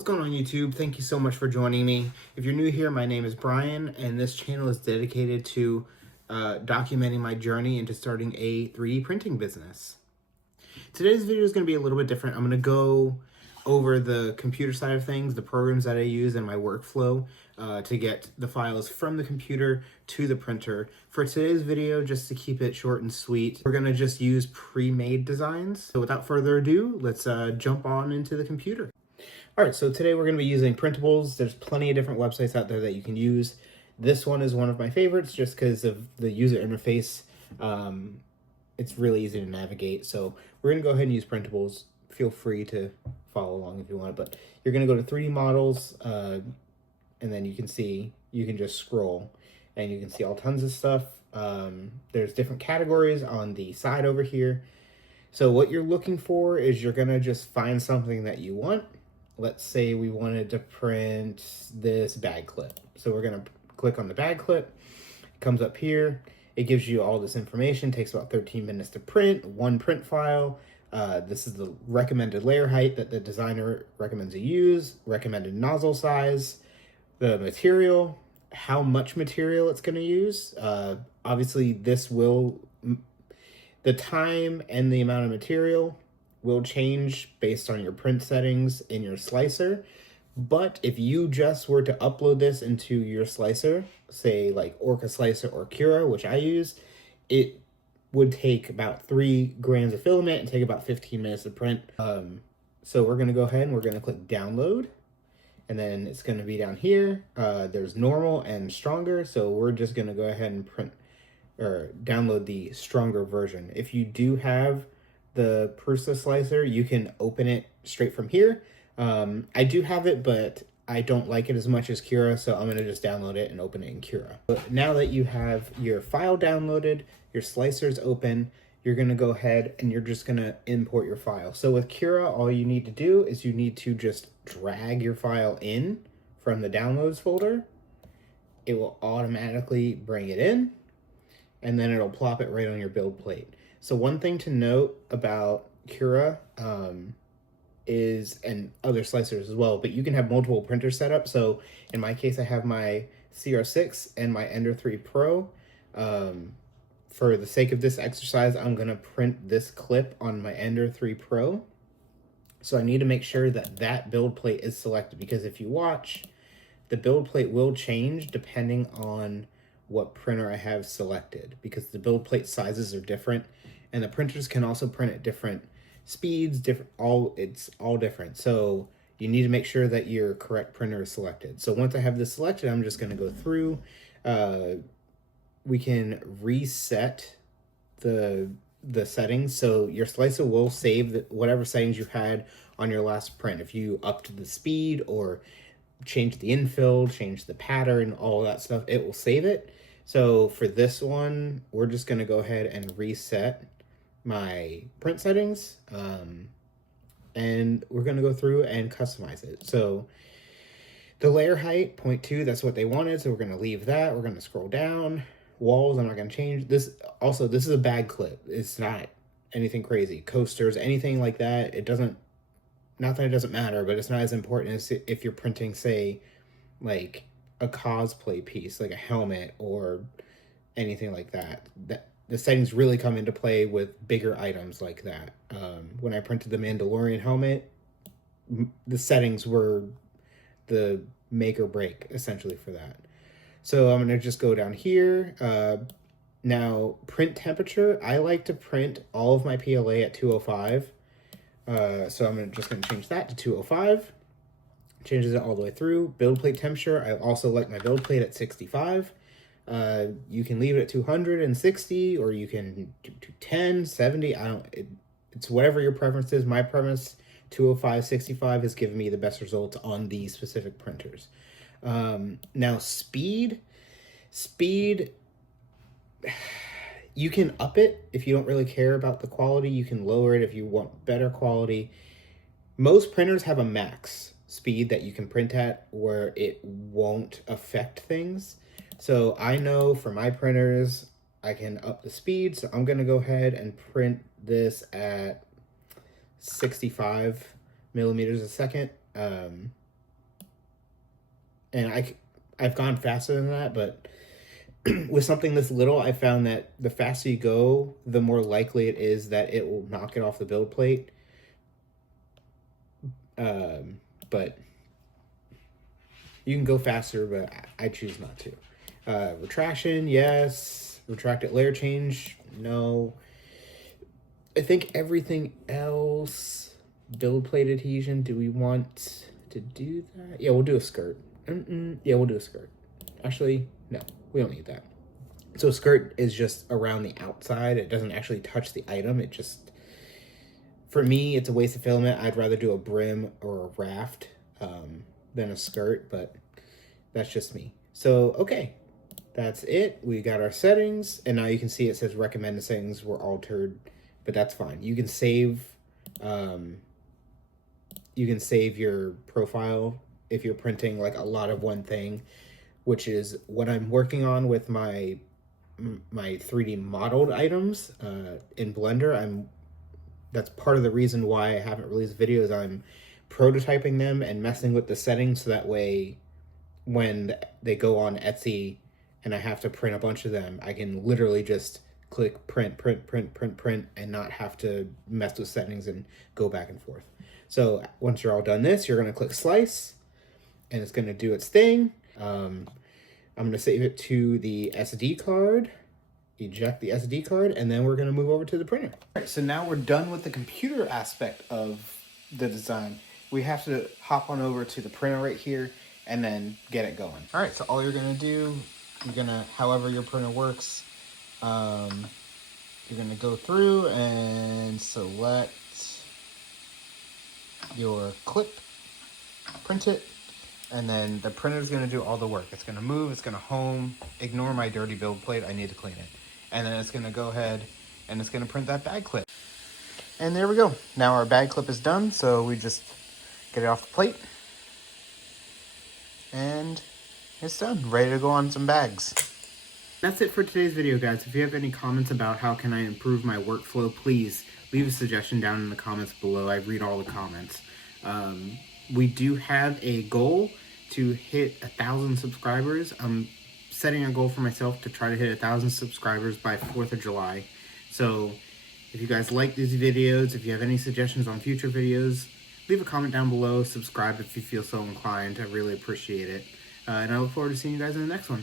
What's going on YouTube? Thank you so much for joining me. If you're new here, my name is Brian, and this channel is dedicated to documenting my journey into starting a 3D printing business. Today's video is going to be a little bit different. I'm going to go over the computer side of things, the programs that I use, and my workflow to get the files from the computer to the printer. For today's video, just to keep it short and sweet, we're going to just use pre-made designs. So without further ado, let's jump on into the computer. All right, so today we're going to be using printables. There's plenty of different websites out there that you can use. This one is one of my favorites just because of the user interface. It's really easy to navigate. So we're going to go ahead and use printables. Feel free to follow along if you want, but you're going to go to 3D models, and then you can just scroll and you can see all tons of stuff. There's different categories on the side over here. So what you're looking for is you're going to just find something that you want. Let's say we wanted to print this bag clip. So we're going to click on the bag clip. It comes up here. It gives you all this information. It takes about 13 minutes to print, one print file. This is the recommended layer height that the designer recommends you use, recommended nozzle size, the material, how much material it's going to use. Obviously, the time and the amount of material will change based on your print settings in your slicer. But if you just were to upload this into your slicer, say like Orca Slicer or Cura, which I use, it would take about 3 grams of filament and take about 15 minutes to print. So we're gonna go ahead and we're gonna click download, and then it's gonna be down here. There's normal and stronger, so we're just gonna go ahead and print or download the stronger version. If you do have the Prusa slicer, you can open it straight from here. I do have it, but I don't like it as much as Cura, so I'm gonna just download it and open it in Cura. But now that you have your file downloaded, your slicer's open, you're gonna go ahead and you're just gonna import your file. So with Cura, all you need to do is you need to just drag your file in from the downloads folder. It will automatically bring it in, and then it'll plop it right on your build plate. So one thing to note about Cura is, and other slicers as well, but you can have multiple printers set up. So in my case, I have my CR6 and my Ender 3 Pro. For the sake of this exercise, I'm gonna print this clip on my Ender 3 Pro. So I need to make sure that that build plate is selected, because if you watch, the build plate will change depending on what printer I have selected, because the build plate sizes are different, and the printers can also print at different speeds, it's all different. So you need to make sure that your correct printer is selected. So once I have this selected, I'm just going to go through. We can reset the settings. So your slicer will save whatever settings you had on your last print. If you upped the speed or change the infill, change the pattern, all that stuff, it will save it. So for this one, we're just going to go ahead and reset my print settings, and we're going to go through and customize it. So the layer height 0.2, that's what they wanted, so we're going to leave that. We're going to scroll down. Walls, I'm not going to change this. Also, this is a bag clip. It's not anything crazy. Coasters, anything like that, it doesn't, not that it doesn't matter, but it's not as important as if you're printing, say, like a cosplay piece, like a helmet or anything like that. The settings really come into play with bigger items like that. When I printed the Mandalorian helmet, the settings were the make or break, essentially, for that. So I'm going to just go down here. Now, print temperature, I like to print all of my PLA at 205. So I'm just going to change that to 205. Changes it all the way through. Build plate temperature, I also like my build plate at 65. You can leave it at 260, or you can do 210, 70. It's whatever your preference is. My preference, 205, 65 has given me the best results on these specific printers. Now speed, you can up it if you don't really care about the quality. You can lower it if you want better quality. Most printers have a max speed that you can print at where it won't affect things. So I know for my printers, I can up the speed. So I'm going to go ahead and print this at 65 millimeters a second. and I've gone faster than that, but with something this little, I found that the faster you go, the more likely it is that it will knock it off the build plate. But you can go faster, but I choose not to. Retraction, yes. Retracted layer change, no. I think everything else, build plate adhesion, do we want to do that? Yeah, we'll do a skirt. Yeah, we'll do a skirt. Actually, no, we don't need that. So a skirt is just around the outside. It doesn't actually touch the item. It just, for me, it's a waste of filament. I'd rather do a brim or a raft than a skirt, but that's just me. So, okay, that's it. We got our settings, and now you can see it says recommended settings were altered, but that's fine. You can save your profile if you're printing like a lot of one thing, which is what I'm working on with my 3D modeled items in Blender. That's part of the reason why I haven't released videos. I'm prototyping them and messing with the settings so that way when they go on Etsy and I have to print a bunch of them, I can literally just click print, and not have to mess with settings and go back and forth. So once you're all done this, you're going to click slice, and it's going to do its thing. I'm going to save it to the SD card, eject the SD card, and then we're going to move over to the printer. All right, so now we're done with the computer aspect of the design. We have to hop on over to the printer right here and then get it going. All right, so all you're going to do, however your printer works, you're going to go through and select your clip, print it, and then the printer is going to do all the work. It's going to move, it's going to home, ignore my dirty build plate, I need to clean it. And then it's going to go ahead and it's going to print that bag clip. And there we go. Now our bag clip is done, so we just get it off the plate. And it's done, ready to go on some bags. That's it for today's video, guys. If you have any comments about how can I improve my workflow, please leave a suggestion down in the comments below. I read all the comments. We do have a goal to hit 1,000 subscribers. I'm setting a goal for myself to try to hit 1,000 subscribers by 4th of July. So if you guys like these videos, if you have any suggestions on future videos, leave a comment down below, subscribe if you feel so inclined. I really appreciate it. And I look forward to seeing you guys in the next one.